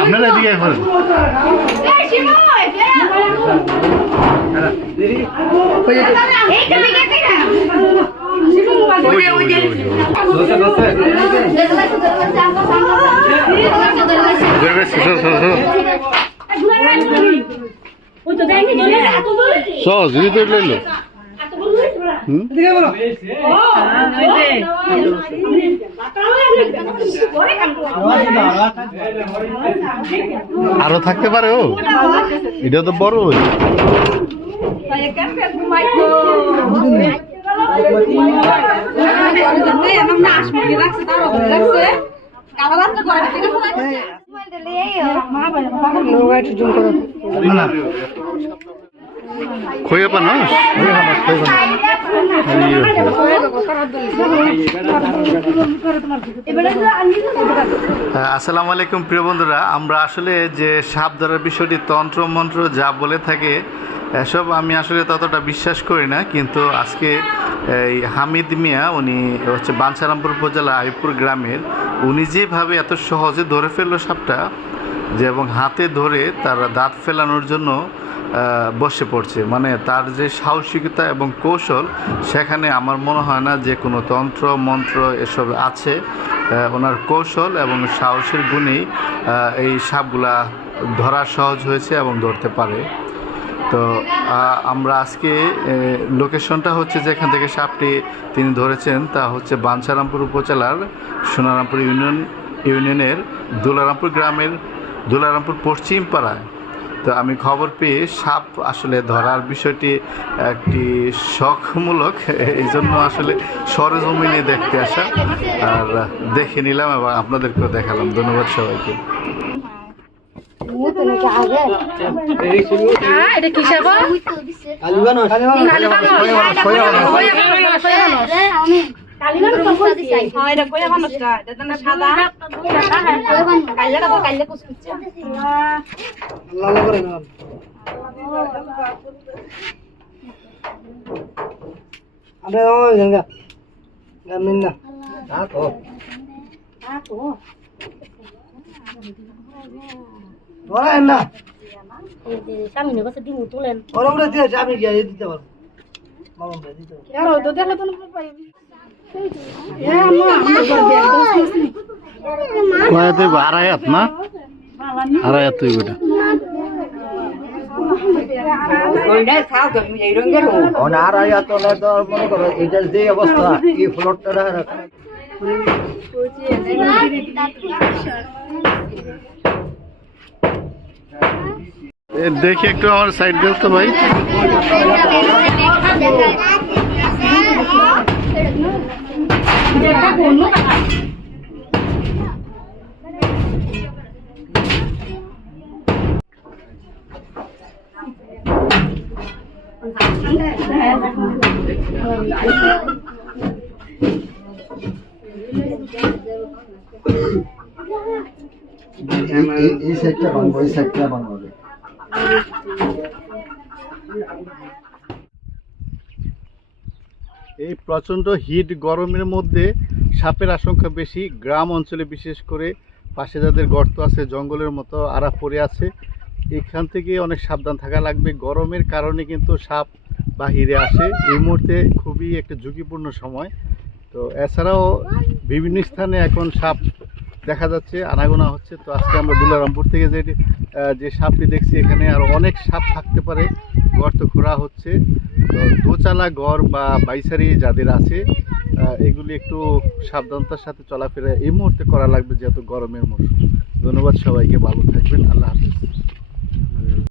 আপনারা এদিকে সর। সহজ যদি তো আরও থাকতে পারে ও। এটা তো বড়। ওই। পানো আসসালামু আলাইকুম, প্রিয় বন্ধুরা। আমরা আসলে যে সাপ ধরার বিষয়টি তন্ত্র মন্ত্র যা বলে থাকে এসব আমি আসলে ততটা বিশ্বাস করি না, কিন্তু আজকে, এই হামিদ মিয়া, উনি হচ্ছে বাঞ্ছারামপুর উপজেলা আইপুর গ্রামের, উনি যেভাবে এত সহজে ধরে ফেলল সাপটা যে এবং হাতে ধরে তার দাঁত ফেলানোর জন্য বসে পড়ছে। মানে তার যে সাহসিকতা এবং কৌশল, সেখানে আমার মনে হয় না যে কোনো তন্ত্র, মন্ত্র এসব আছে। ওনার কৌশল এবং সাহসের গুণেই এই সাপগুলা ধরা সহজ হয়েছে এবং ধরতে পারে। তো আমরা আজকে লোকেশনটা হচ্ছে যেখান থেকে সাপটি তিনি ধরেছেন, তা হচ্ছে বাঞ্ছারামপুর উপজেলার সোনারামপুর ইউনিয়ন, ইউনিয়নের দুলারামপুর গ্রামের দুলারামপুর পশ্চিম পাড়ায়। তো আমি খবর পেয়ে সাপ আসলে ধরার বিষয়টি একটি শখমূলক এই জন্য আসলে সরজমিনে দেখতে আসা। আর দেখে নিলাম এবং আপনাদেরকেও দেখালাম। ধন্যবাদ সবাইকে। আমরা ওই গঙ্গা গামিন না ওরা না সামনে কাছে ডিমু তোলেন ওরা দিয়েছে আমি গিয়ে দিতে পারব মামা দিতে পারব কয়া তুই আড়াইয়াত না? আড়াইয়াত তুই মনে করো যে অবস্থা এই ফ্লোরটা এ, দেখি একটু আমার সাইড দেখ তো ভাই। এই সাইডটা বানবো এই সাইডটা বানবো। এই প্রচণ্ড হিট গরমের মধ্যে সাপের আশঙ্কা বেশি। গ্রাম অঞ্চলে বিশেষ করে পাশে যাদের গর্ত আছে, জঙ্গলের মতো আড়া পড়ে আছে, এখান থেকে অনেক সাবধান থাকা লাগবে। গরমের কারণে কিন্তু সাপ বাহিরে আসে। এই মুহূর্তে খুবই একটা ঝুঁকিপূর্ণ সময়। তো এছাড়াও বিভিন্ন স্থানে এখন সাপ দেখা যাচ্ছে, আনাগোনা হচ্ছে। তো আজকে আমরা দুলারামপুর থেকে যে যে সাপটি দেখছি, এখানে আর অনেক সাপ থাকতে পারে। গর্ত খোঁড়া হচ্ছে। তো দোচালা ঘর বা বাইসারি যাদের আছে এগুলি একটু সাবধানতার সাথে চলাফেরা এই মুহূর্তে করা লাগবে যেহেতু গরমের মৌসুম ধন্যবাদ সবাইকে, ভালো থাকবেন, আল্লাহ হাফিজ।